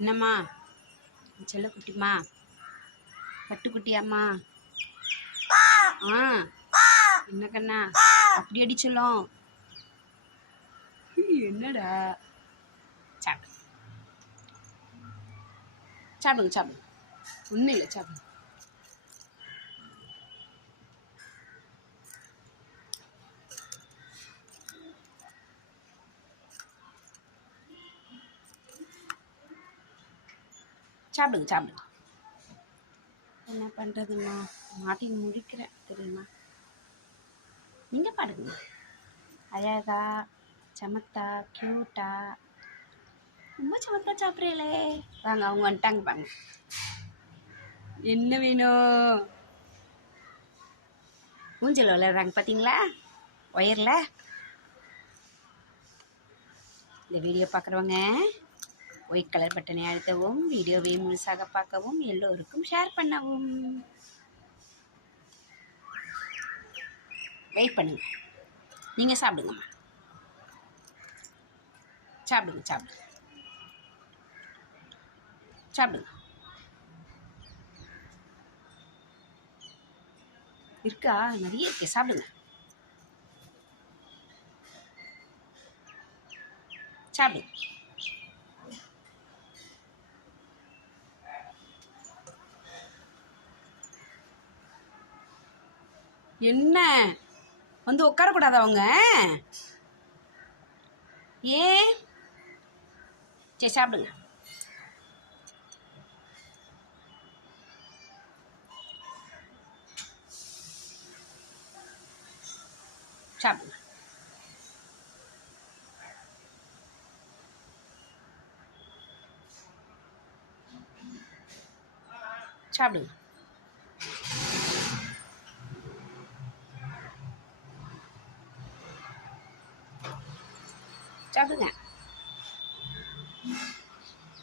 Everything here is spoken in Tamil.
என்னம்மா? செல்லக்குட்டிம்மா பட்டுக்குட்டியாம்மா ஆ. என்ன கண்ணா? அப்படி அடி சொல்லும். என்னடா? சாப்பிடுங்க சாப்பிடுங்க சாப்பிடுங்க. ஒன்றும் இல்லை சாப்பிடுங்க. சாப்பிடுங்க சாப்பிடுங்க. என்ன பண்ணுறதும்மா மாட்டின் முடிக்கிறேன் தெரியுமா? நீங்கள் பாடுங்க. அழகா சமத்தா க்யூட்டா ரொம்ப சமத்தா சாப்பிட்றீங்களே. வாங்க அவங்க வந்துட்டாங்க பாருங்க என்ன வேணும்? ஊஞ்சல் விளையாடுறாங்க பார்த்தீங்களா ஒயரில். இந்த வீடியோ பார்க்குறவங்க ஒயிட் கலர் பட்டனை அழுத்தவும் வீடியோவை முழுசாக பார்க்கவும் எல்லோருக்கும் ஷேர் பண்ணவும். வெயிட் பண்ணுங்க. நீங்கள் சாப்பிடுங்கம்மா. சாப்பிடுங்க சாப்பிடுங்க. சாப்பிடுங்க. இருக்கா? நிறைய இருக்கு. சாப்பிடுங்க. சாப்பிடுங்க. என்ன? வந்து உட்காரக்கூடாது அவங்க? ஏ? சரி சாப்பிடுங்க. சாப்பிடுங்க. சாப்பிடுங்க. சாப்பிடுங்க